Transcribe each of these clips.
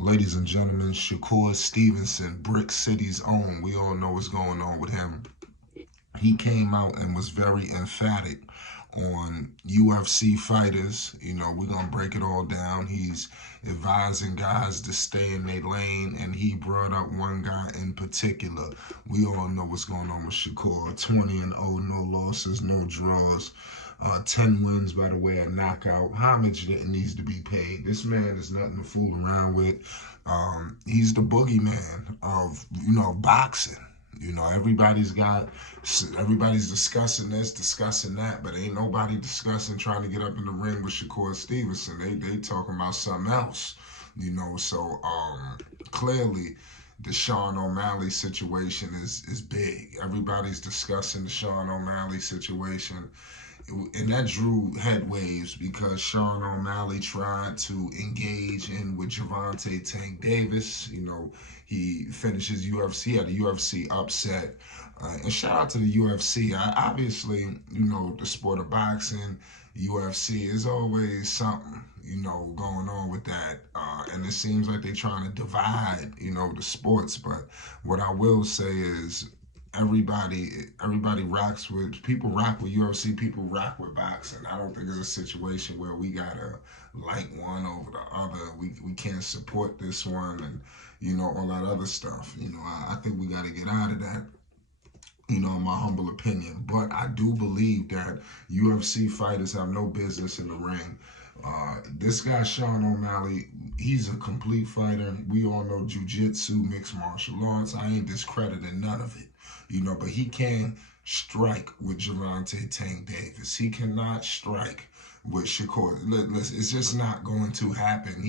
Ladies and gentlemen, Shakur Stevenson, Brick City's own. We all know what's going on with him. He came out and was very emphatic on UFC fighters. We're going to break it all down. He's advising guys to stay in their lane, and he brought up one guy in particular. We all know what's going on with Shakur. 20-0, no losses, no draws. 10 wins by the way of knockout. Homage that needs to be paid. This man is nothing to fool around with. He's the boogeyman of, boxing. Everybody's discussing this, discussing that, but ain't nobody discussing trying to get up in the ring with Shakur Stevenson. They talking about something else, So clearly, the Sean Omalley situation is big. Everybody's discussing the Sean Omalley situation. And that drew headwaves because Sean Omalley tried to engage in with Gervonta Tank Davis. He finishes UFC, had a UFC upset. And shout out to the UFC. Obviously, the sport of boxing, UFC, is always something, going on with that. And it seems like they're trying to divide, the sports. But what I will say is, everybody rocks with people rock with UFC, people rock with boxing. I don't think it's a situation where we gotta like one over the other. We can't support this one and all that other stuff. I think we gotta get out of that. In my humble opinion. But I do believe that UFC fighters have no business in the ring. This guy, Sean Omalley, he's a complete fighter. We all know jiu-jitsu, mixed martial arts. I ain't discrediting none of it. But he can strike with Gervonta Tank Davis. He cannot strike with Shakur. Listen, it's just not going to happen.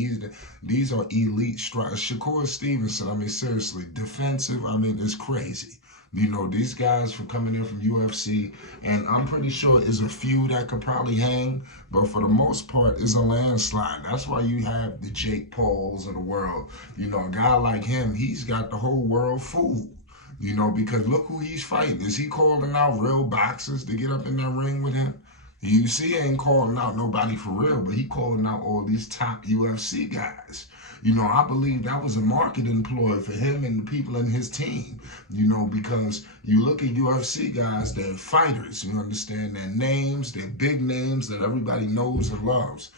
These are elite strikers. Shakur Stevenson, seriously, defensive, it's crazy. These guys from coming in from UFC, and I'm pretty sure there's a few that could probably hang, but for the most part, it's a landslide. That's why you have the Jake Pauls of the world. A guy like him, he's got the whole world fooled. Because look who he's fighting. Is he calling out real boxers to get up in that ring with him? UFC ain't calling out nobody for real, but he calling out all these top UFC guys. I believe that was a marketing ploy for him and the people in his team, because you look at UFC guys, they're fighters, you understand, their names, they're big names that everybody knows and loves,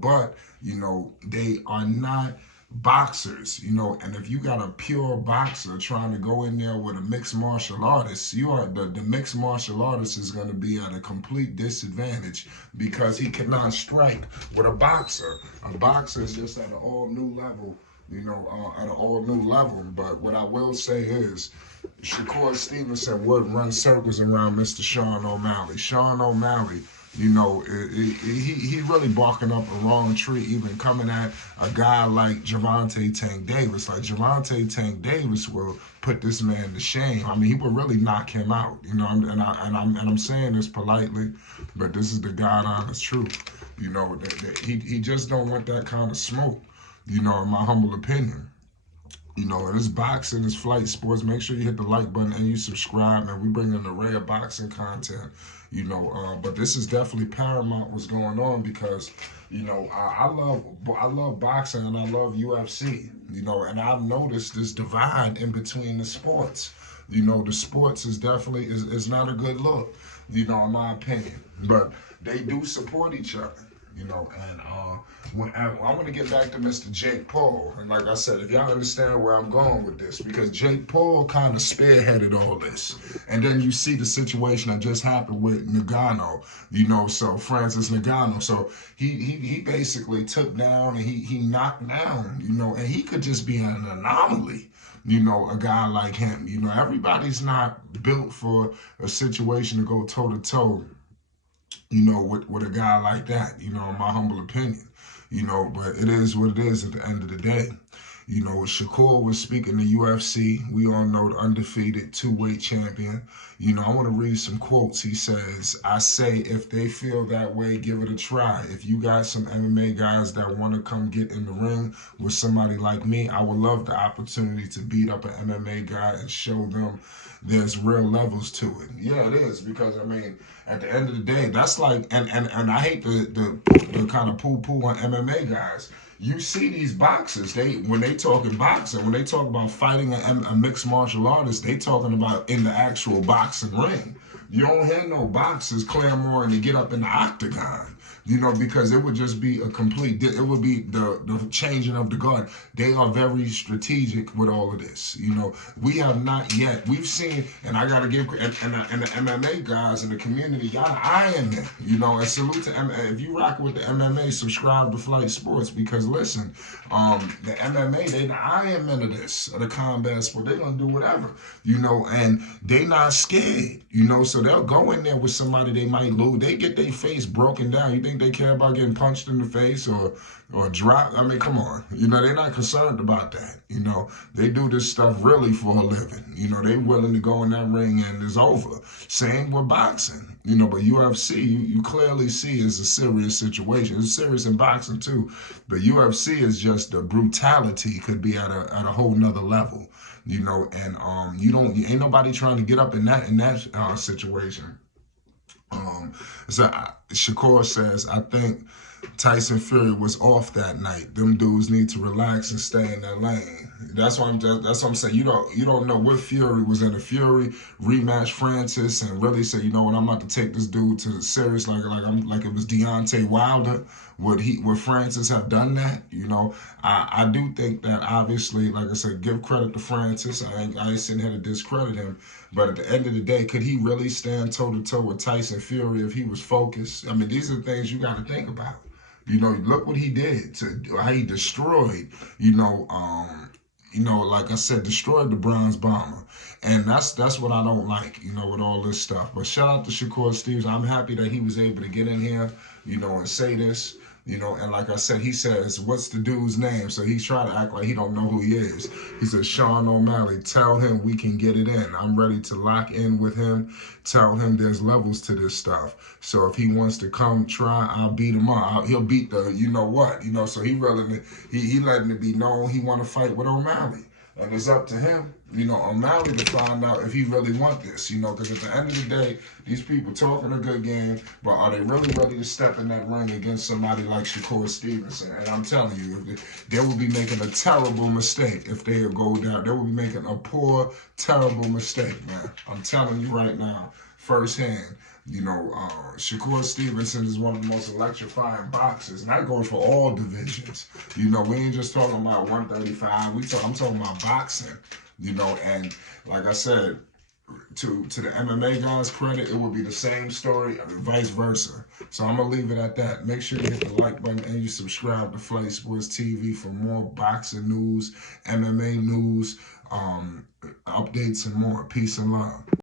but, they are not boxers, and if you got a pure boxer trying to go in there with a mixed martial artist, the mixed martial artist is going to be at a complete disadvantage because he cannot strike with a boxer. A boxer is just at an all new level, at an all new level. But what I will say is, Shakur Stevenson would run circles around Mr. Sean Omalley. Sean Omalley, he really barking up a wrong tree, even coming at a guy like Gervonta Tank Davis. Like Gervonta Tank Davis will put this man to shame. He will really knock him out. And I'm saying this politely, but this is the God honest truth. He just don't want that kind of smoke. In my humble opinion. This boxing, this flight sports. Make sure you hit the like button and you subscribe, man. We bring an array of boxing content, but this is definitely paramount what's going on because, I love boxing and I love UFC, and I've noticed this divide in between the sports. The sports is definitely, is not a good look, in my opinion, but they do support each other. And I want to get back to Mr. Jake Paul. And like I said, if y'all understand where I'm going with this, because Jake Paul kind of spearheaded all this. And then you see the situation that just happened with Ngannou, so Francis Ngannou. So he basically took down and he knocked down, and he could just be an anomaly. A guy like him. Everybody's not built for a situation to go toe to toe, with a guy like that, in my humble opinion, but it is what it is at the end of the day. Shakur was speaking to UFC. We all know the undefeated two-weight champion. I want to read some quotes. He says, I say, if they feel that way, give it a try. If you got some MMA guys that want to come get in the ring with somebody like me, I would love the opportunity to beat up an MMA guy and show them there's real levels to it. Yeah, it is, because at the end of the day, that's like, and I hate the kind of poo-poo on MMA guys. you see these boxers, when they talking boxing, when they talk about fighting a mixed martial artist, they talking about in the actual boxing ring. You don't hear no boxers clamoring to get up in the octagon, because it would just be a complete, it would be the changing of the guard. They are very strategic with all of this. We have not yet, we've seen, and I got to give, and the MMA guys in the community, y'all eyeing them, and salute to MMA. If you rock with the MMA, subscribe to Flight Sports, because listen, the MMA, they the Iron Men of this, of the combat sport. They're going to do whatever, and they not scared, so they'll go in there with somebody they might lose. They get their face broken down. You think they care about getting punched in the face or dropped? I mean, come on. They're not concerned about that. They do this stuff really for a living. They willing to go in that ring and it's over. Same with boxing. But UFC, you clearly see is a serious situation. It's serious in boxing too. But UFC is just the brutality could be at a whole nother level. And ain't nobody trying to get up in that situation. So Shakur says, I think Tyson Fury was off that night. Them dudes need to relax and stay in their lane. That's what I'm saying. You don't know what Fury was in. A Fury rematch Francis and really say, I'm about to take this dude to the serious, like it was Deontay Wilder. Would Francis have done that? I do think that obviously, like I said, give credit to Francis. I ain't sitting here to discredit him. But at the end of the day, could he really stand toe-to-toe with Tyson Fury if he was focused? I mean, these are things you got to think about. Look what he did, how he destroyed, like I said, destroyed the Bronze Bomber. And that's what I don't like, with all this stuff. But shout out to Shakur Stevenson. I'm happy that he was able to get in here, and say this. And like I said, he says, what's the dude's name? So he's trying to act like he don't know who he is. He says, Sean Omalley, tell him we can get it in. I'm ready to lock in with him. Tell him there's levels to this stuff. So if he wants to come try, I'll beat him up. He'll beat the, so he letting it be known he want to fight with Omalley. And it's up to him, Omalley, to find out if he really want this, because at the end of the day, these people talking a good game, but are they really ready to step in that ring against somebody like Shakur Stevenson? And I'm telling you, they will be making a terrible mistake if they go down. They will be making a poor, terrible mistake, man. I'm telling you right now, firsthand. Shakur Stevenson is one of the most electrifying boxers, and that goes for all divisions. We ain't just talking about 135. I'm talking about boxing. And like I said, to the MMA guys' credit, it would be the same story, vice versa. So I'm gonna leave it at that. Make sure you hit the like button and you subscribe to Flight Sports TV for more boxing news, MMA news, updates, and more. Peace and love.